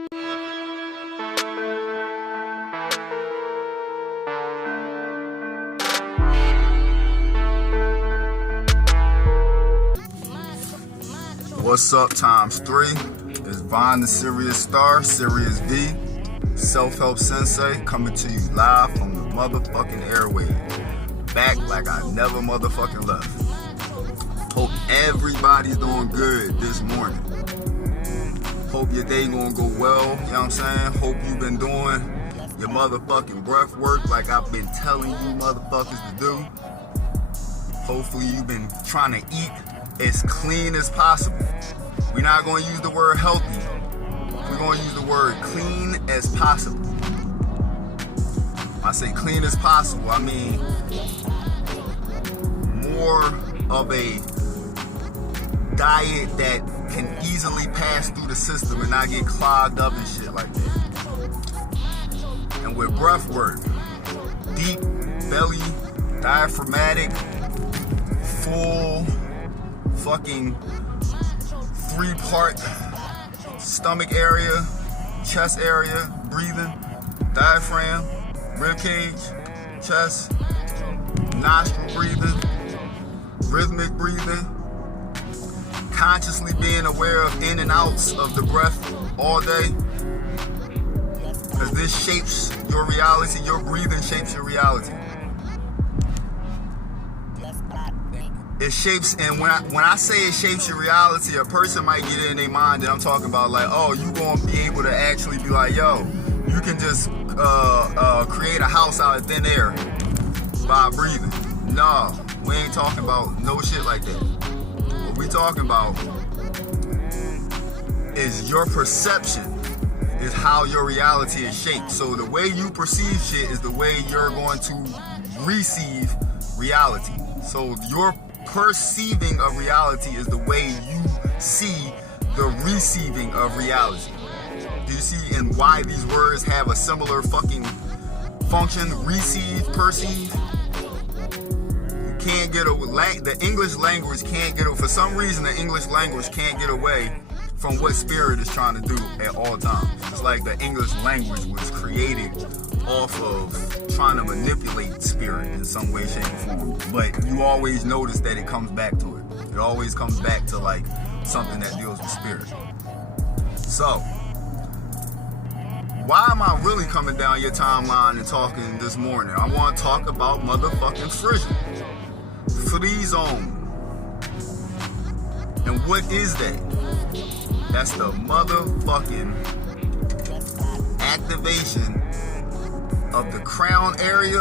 What's up ×3? It's Vaughn the Serious Star, Serious V, Self-Help Sensei, coming to you live from the motherfucking airwaves. Back like I never motherfucking left. Hope everybody's doing good this morning. Hope your day gonna go well, you know what I'm saying? Hope you've been doing your motherfucking breath work like I've been telling you motherfuckers to do. Hopefully you've been trying to eat as clean as possible. We're not going to use the word healthy. We're going to use the word clean as possible. When I say clean as possible, I mean more of a diet that can easily pass through the system and not get clogged up and shit like that. And with breath work, deep belly, diaphragmatic, full fucking 3-part stomach area, chest area, breathing, diaphragm, rib cage, chest, nostril breathing, rhythmic breathing, consciously being aware of in and outs of the breath all day, because this shapes your reality. Your breathing shapes your reality. It shapes, and when I say it shapes your reality, a person might get it in their mind that I'm talking about, like, oh, you gonna be able to actually be like, yo, you can just create a house out of thin air by breathing. No, we ain't talking about no shit like that. What we talking about is your perception is how your reality is shaped. So the way you perceive shit is the way you're going to receive reality. So your perceiving of reality is the way you see the receiving of reality. Do you see and why these words have a similar fucking function? Receive, perceive. You can't get away. The English language can't get away. For some reason, the English language can't get away from what spirit is trying to do at all times. It's like the English language was created off of trying to manipulate spirit in some way, shape, or form. But you always notice that it comes back to it. It always comes back to like something that deals with spirit. So, why am I really coming down your timeline and talking this morning? I want to talk about motherfucking Frisson. Frisson. And what is that? That's the motherfucking activation of the crown area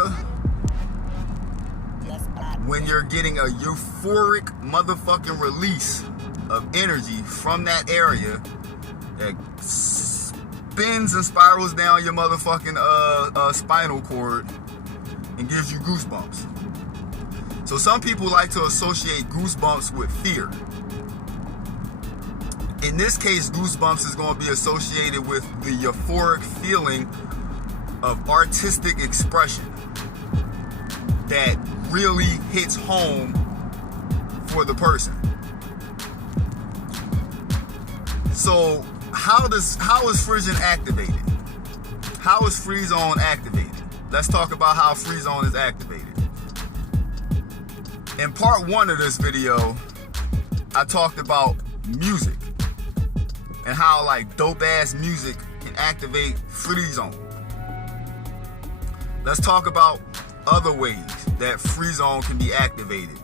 when you're getting a euphoric motherfucking release of energy from that area that spins and spirals down your motherfucking spinal cord and gives you goosebumps. So some people like to associate goosebumps with fear. In this case, goosebumps is going to be associated with the euphoric feeling of artistic expression that really hits home for the person. So how is Frisson activated? How is Frisson activated? Let's talk about how Frisson is activated. In part 1 of this video, I talked about music and how like dope ass music can activate Frisson. Let's talk about other ways that Frisson can be activated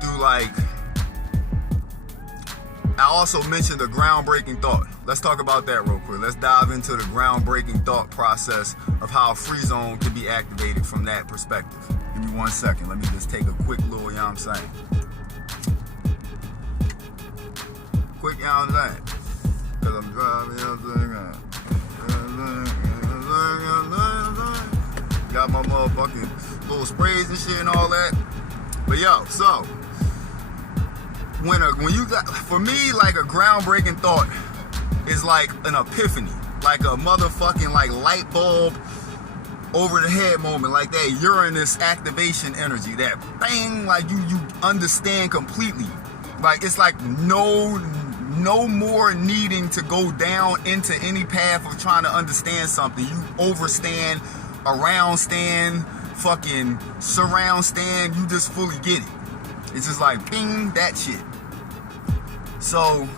through, like, I also mentioned the groundbreaking thought. Let's talk about that real quick. Let's dive into the groundbreaking thought process of how Frisson can be activated from that perspective. Give me 1 second. Let me just take a quick little, you know what I'm saying? Quick, you know what I'm saying? Because I'm driving, you know what I'm saying? Got my motherfucking little sprays and shit and all that. But yo, so when you got, for me, like a groundbreaking thought is like an epiphany, like a motherfucking like light bulb over the head moment, like that Uranus activation energy, that bang, like you understand completely. Like it's like no no more needing to go down into any path of trying to understand something. You overstand, around stand, fucking surround stand. You just fully get it. It's just like ping, that shit. So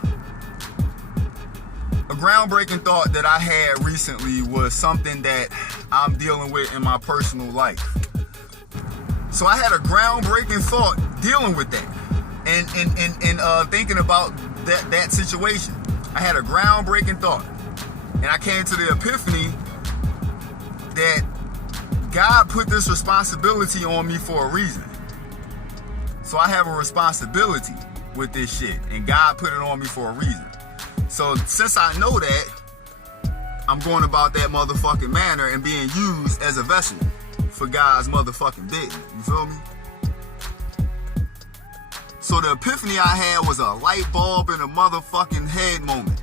a groundbreaking thought that I had recently was something that I'm dealing with in my personal life. So I had a groundbreaking thought dealing with that and thinking about that situation. I had a groundbreaking thought, and I came to the epiphany that God put this responsibility on me for a reason. So I have a responsibility with this shit, and God put it on me for a reason. So since I know that, I'm going about that motherfucking manner and being used as a vessel for God's motherfucking business. You feel me? So the epiphany I had was a light bulb in a motherfucking head moment,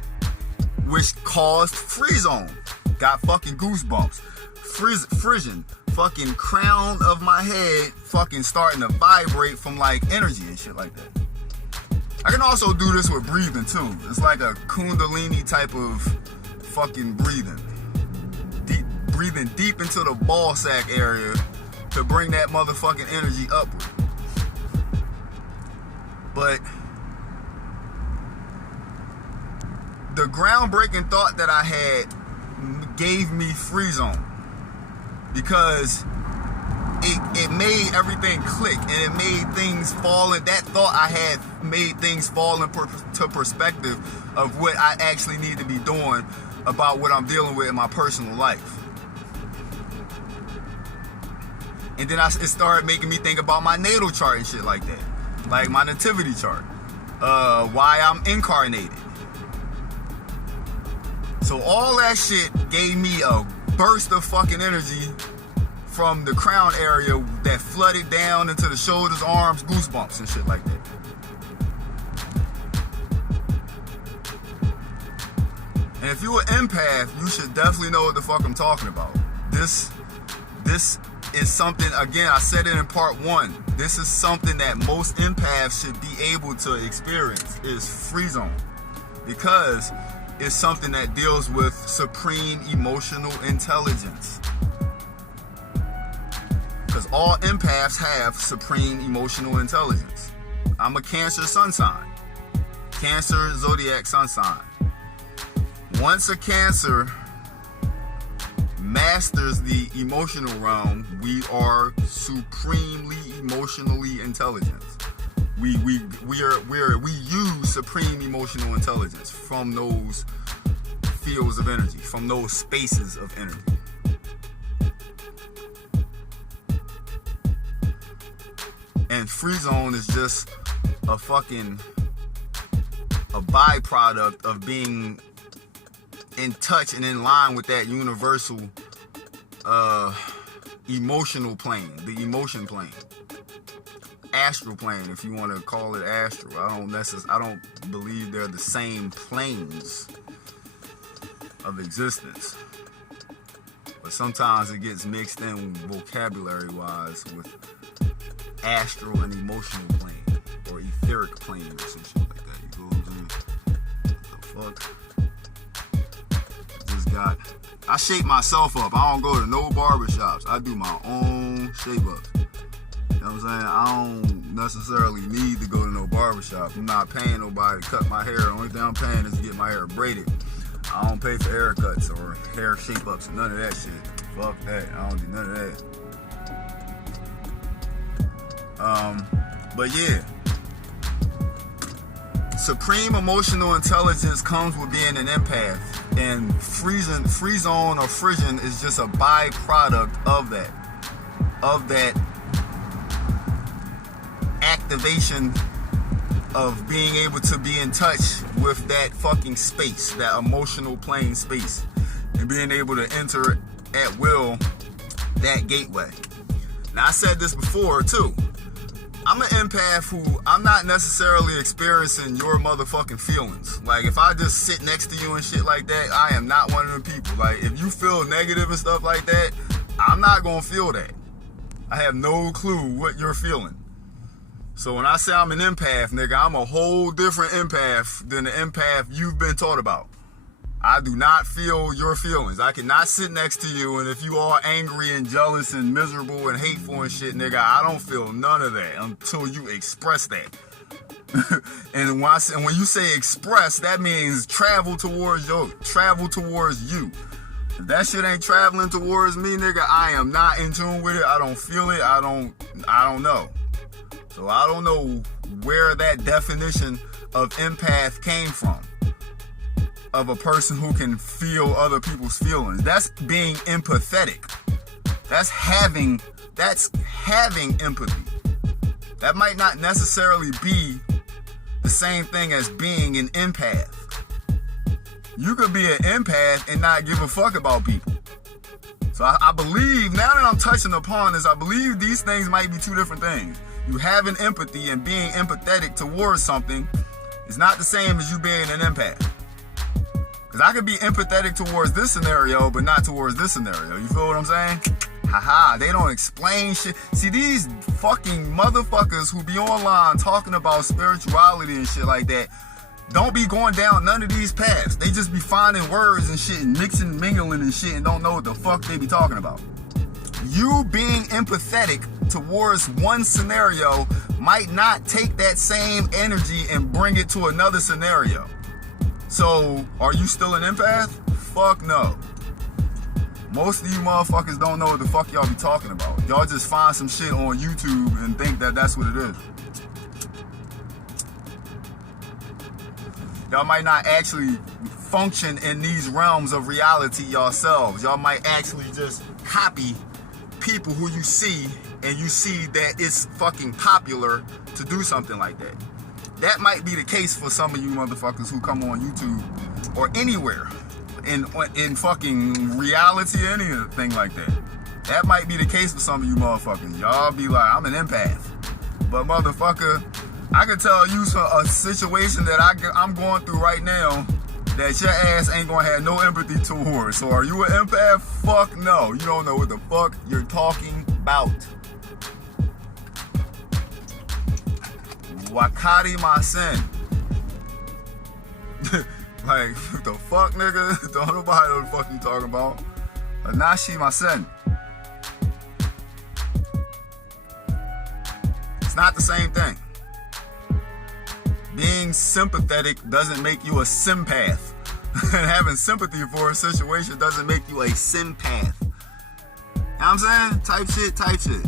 which caused Frisson. Got fucking goosebumps. Frisson. Fucking crown of my head fucking starting to vibrate from like energy and shit like that. I can also do this with breathing too. It's like a kundalini type of fucking breathing. Breathing deep into the ball sack area to bring that motherfucking energy upward. But the groundbreaking thought that I had gave me Frisson, because it made everything click, and it made things fall in. That thought I had made things fall into perspective of what I actually need to be doing about what I'm dealing with in my personal life. And then it started making me think about my natal chart and shit like that. Like my nativity chart. Why I'm incarnated. So all that shit gave me a burst of fucking energy from the crown area that flooded down into the shoulders, arms, goosebumps and shit like that. And if you're an empath, you should definitely know what the fuck I'm talking about. This is something, again, I said it in part 1. This is something that most empaths should be able to experience, is Frisson. Because it's something that deals with supreme emotional intelligence. Because all empaths have supreme emotional intelligence. I'm a Cancer sun sign. Cancer zodiac sun sign. Once a Cancer masters the emotional realm, we are supremely emotionally intelligent. We use supreme emotional intelligence from those fields of energy, from those spaces of energy. And Frisson is just a byproduct of being in touch and in line with that universal emotional plane, the emotion plane, astral plane, if you want to call it astral. I don't believe they're the same planes of existence, but sometimes it gets mixed in vocabulary wise with astral and emotional plane, or etheric plane, or some shit like that. You know what I'm saying? What the fuck? I shape myself up. I don't go to no barbershops. I do my own shape ups. You know what I'm saying? I don't necessarily need to go to no barbershop. I'm not paying nobody to cut my hair. The only thing I'm paying is to get my hair braided. I don't pay for haircuts or hair shape ups, none of that shit. Fuck that. I don't do none of that. But yeah. Supreme emotional intelligence comes with being an empath. And Frisson or Frisson is just a byproduct of that activation of being able to be in touch with that fucking space, that emotional plane space, and being able to enter at will that gateway. Now, I said this before too. I'm an empath who, I'm not necessarily experiencing your motherfucking feelings. Like, if I just sit next to you and shit like that, I am not one of them people. Like, if you feel negative and stuff like that, I'm not gonna feel that. I have no clue what you're feeling. So when I say I'm an empath, nigga, I'm a whole different empath than the empath you've been taught about. I do not feel your feelings. I cannot sit next to you, and if you are angry and jealous and miserable and hateful and shit, nigga, I don't feel none of that until you express that. And when you say express, that means travel towards you. If that shit ain't traveling towards me, nigga, I am not in tune with it. I don't feel it. I don't know. So I don't know where that definition of empath came from. Of a person who can feel other people's feelings. That's being empathetic. That's having empathy. That might not necessarily be the same thing as being an empath. You could be an empath and not give a fuck about people. So I believe, now that I'm touching upon this, I believe these things might be two different things. You having empathy and being empathetic towards something is not the same as you being an empath. Because I could be empathetic towards this scenario, but not towards this scenario. You feel what I'm saying? Haha, they don't explain shit. See, these fucking motherfuckers who be online talking about spirituality and shit like that, don't be going down none of these paths. They just be finding words and shit and mixing, mingling and shit and don't know what the fuck they be talking about. You being empathetic towards one scenario might not take that same energy and bring it to another scenario. So, are you still an empath? Fuck no. Most of you motherfuckers don't know what the fuck y'all be talking about. Y'all just find some shit on YouTube and think that that's what it is. Y'all might not actually function in these realms of reality yourselves. Y'all might actually just copy people who you see, and you see that it's fucking popular to do something like that. That might be the case for some of you motherfuckers who come on YouTube or anywhere in fucking reality or anything like that. That might be the case for some of you motherfuckers. Y'all be like, I'm an empath. But motherfucker, I can tell you a situation that I'm going through right now that your ass ain't gonna have no empathy towards. So are you an empath? Fuck no. You don't know what the fuck you're talking about. Wakati Masen. Like, what the fuck, nigga? Don't nobody know what the fuck you talking about. Anashi Masen. It's not the same thing. Being sympathetic doesn't make you a sympath. And having sympathy for a situation doesn't make you a sympath. You know what I'm saying? Type shit.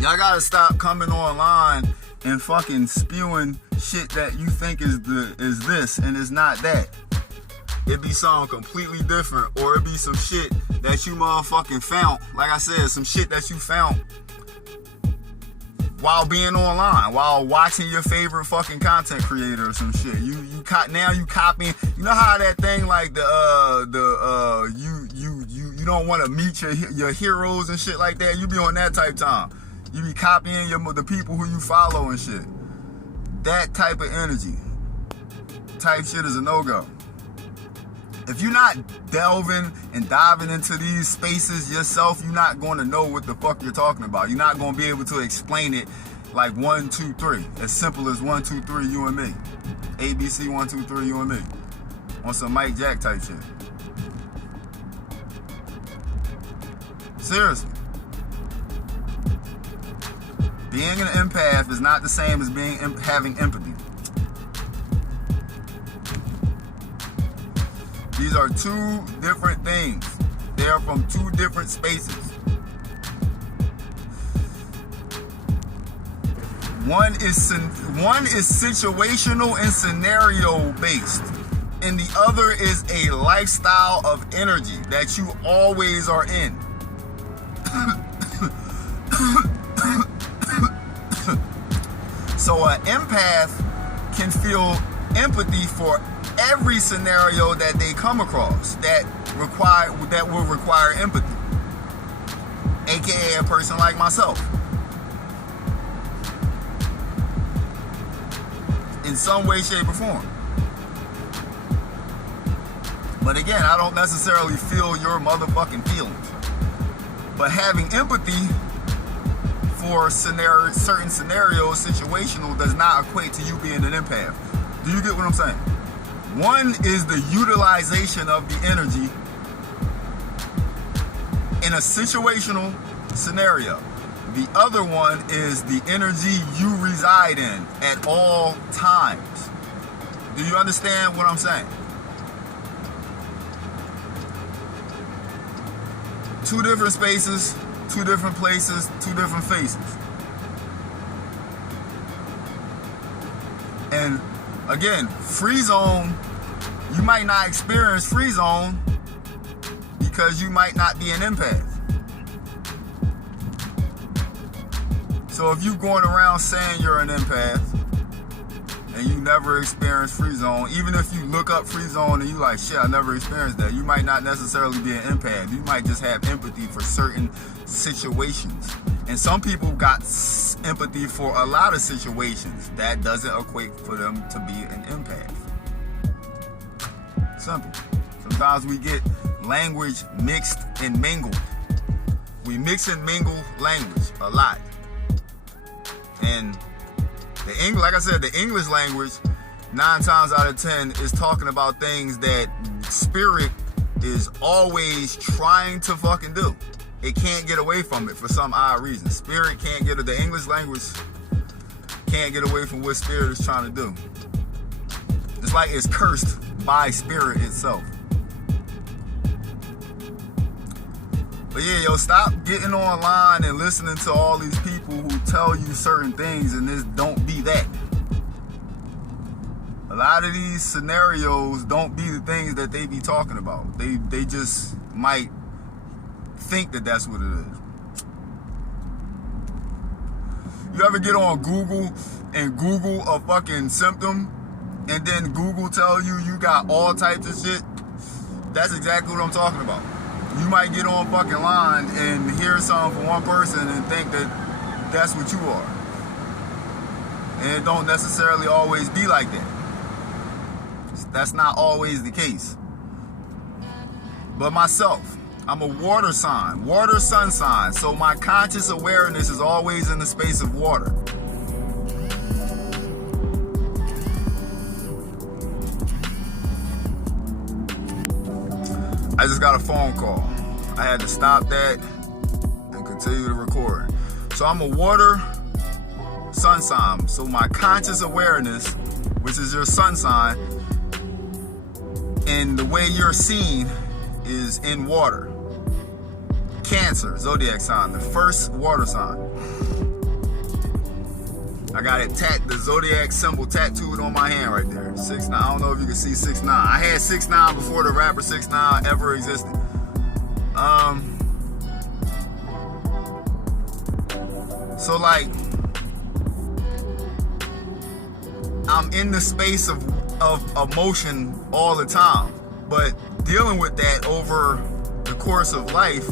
Y'all gotta stop coming online and fucking spewing shit that you think is this and it's not that. It be something completely different, or it be some shit that you motherfucking found. Like I said, some shit that you found while being online, while watching your favorite fucking content creator or some shit. Now you copying. You know how that thing like you don't want to meet your heroes and shit like that. You be on that type time. You be copying the people who you follow and shit. That type of energy, type shit is a no-go. If you're not delving and diving into these spaces yourself, you're not going to know what the fuck you're talking about. You're not going to be able to explain it like 1, 2, 3. As simple as 1, 2, 3, you and me. ABC, 1, 2, 3, you and me. On some Mike Jack type shit. Seriously. Being an empath is not the same as having empathy. These are two different things. They are from two different spaces. One is situational and scenario based, and the other is a lifestyle of energy that you always are in. So an empath can feel empathy for every scenario that they come across that will require empathy, aka a person like myself. In some way, shape, or form. But again, I don't necessarily feel your motherfucking feelings. But having empathy for certain scenarios, situational, does not equate to you being an empath. Do you get what I'm saying? One is the utilization of the energy in a situational scenario. The other one is the energy you reside in at all times. Do you understand what I'm saying? Two different spaces, two different places, two different faces. And again, free zone, you might not experience free zone because you might not be an empath. So if you're going around saying you're an empath and you never experience free zone, even if you look up free zone and you like, shit, I never experienced that, you might not necessarily be an empath. You might just have empathy for certain situations. And some people got empathy for a lot of situations. That doesn't equate for them to be an empath. Simple. Sometimes we get language mixed and mingled. We mix and mingle language a lot. And the English, like I said, the English language, 9 times out of 10 is talking about things that spirit is always trying to fucking do. It can't get away from it for some odd reason. Spirit can't get it. The English language can't get away from what spirit is trying to do. It's like it's cursed by spirit itself. But yeah, yo, stop getting online and listening to all these people who tell you certain things and this don't be that. A lot of these scenarios don't be the things that they be talking about. They just might think that that's what it is. You ever get on Google and Google a fucking symptom and then Google tell you you got all types of shit? That's exactly what I'm talking about. You might get on fucking line and hear something from one person and think that that's what you are. And it don't necessarily always be like that. That's not always the case. But myself, I'm a water sign, water sun sign. So my conscious awareness is always in the space of water. I just got a phone call. I had to stop that and continue to record. So I'm a water sun sign. So my conscious awareness, which is your sun sign, and the way you're seen is in water. Cancer, zodiac sign, the first water sign. I got it the zodiac symbol tattooed on my hand right there. 6'9". I don't know if you can see 6'9". I had 6'9" before the rapper 6'9" ever existed. So like, I'm in the space of emotion all the time, but dealing with that over the course of life,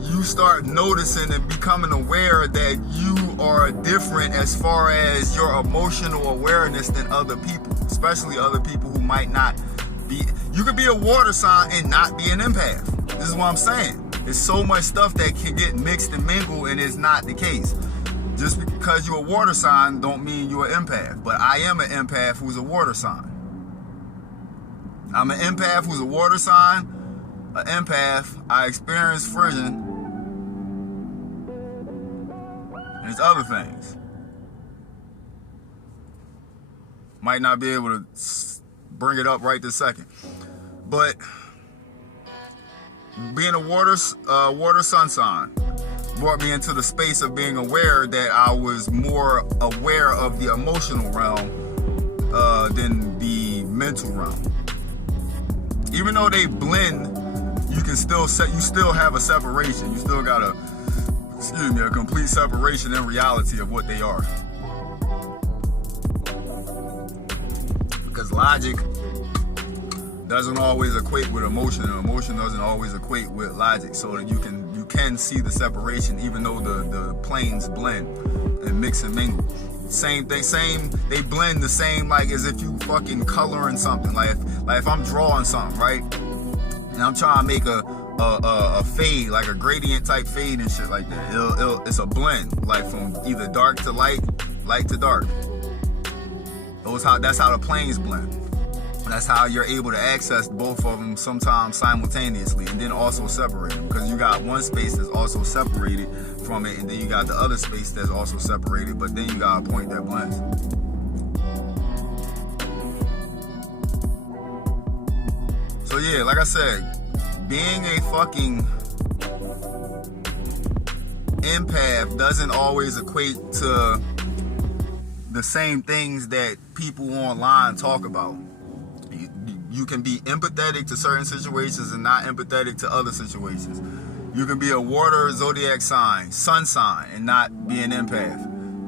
you start noticing and becoming aware that you are different as far as your emotional awareness than other people, especially other people who might not be. You could be a water sign and not be an empath. This is what I'm saying. There's so much stuff that can get mixed and mingled, and it's not the case. Just because you're a water sign don't mean you're an empath. But I am an empath who's a water sign. I'm an empath who's a water sign, an empath. I experience Frisson. And there's other things. Might not be able to bring it up right this second. But being a water sun sign brought me into the space of being aware that I was more aware of the emotional realm than the mental realm. Even though they blend, you still have a separation. You still got a complete separation in reality of what they are. Because logic doesn't always equate with emotion, and emotion doesn't always equate with logic. So that you can see the separation, even though the planes blend and mix and mingle. Same thing, they blend the same, like as if you fucking coloring something. Like if I'm drawing something, right? And I'm trying to make a a fade, like a gradient type fade and shit like that. It's a blend, like from either dark to light, light to dark. That's how the planes blend. That's how you're able to access both of them sometimes simultaneously, and then also separate them, because you got one space that's also separated from it, and then you got the other space that's also separated, but then you got a point that blends. So yeah, like I said, being a fucking empath doesn't always equate to the same things that people online talk about. You can be empathetic to certain situations and not empathetic to other situations. You can be a water zodiac sign, sun sign, and not be an empath.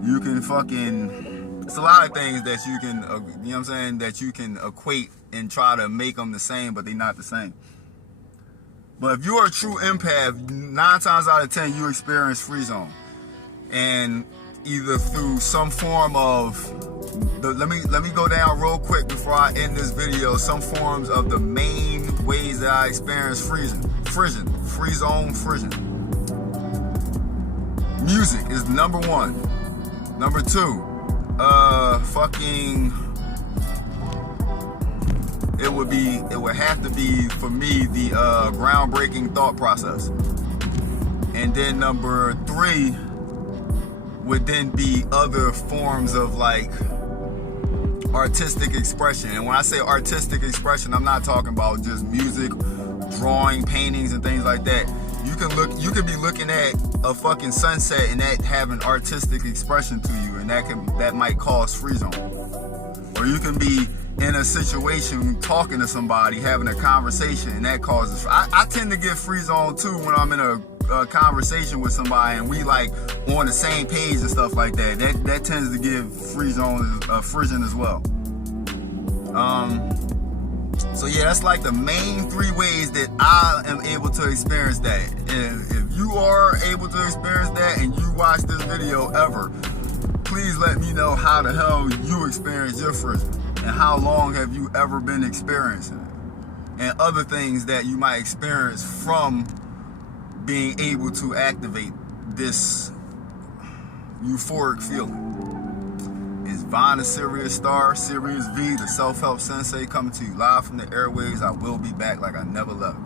You can fucking... It's a lot of things that you can, you know what I'm saying, that you can equate and try to make them the same, but they're not the same. But if you're a true empath, 9 times out of 10, you experience Frisson. And either through some form of... Let me go down real quick before I end this video. Some forms of the main ways that I experience Frisson. Music is number 1. Number 2, it would have to be for me the groundbreaking thought process. And then number 3 would then be other forms of like artistic expression. And when I say artistic expression, I'm not talking about just music, drawing, paintings, and things like that. You can be looking at a fucking sunset and that have an artistic expression to you, and that might cause Frisson. Or you can be in a situation talking to somebody, having a conversation, and that causes... I tend to get Frisson too when I'm in a conversation with somebody and we like on the same page and stuff like that. That tends to give Frisson as well. So yeah, that's like the main 3 ways that I am able to experience that. And if you are able to experience that and you watch this video ever, please let me know how the hell you experience your Frisson and how long have you ever been experiencing it, and other things that you might experience from being able to activate this euphoric feeling. It's Vine, the Sirius Star, Sirius V, the Self-Help Sensei, coming to you live from the airwaves. I will be back like I never left.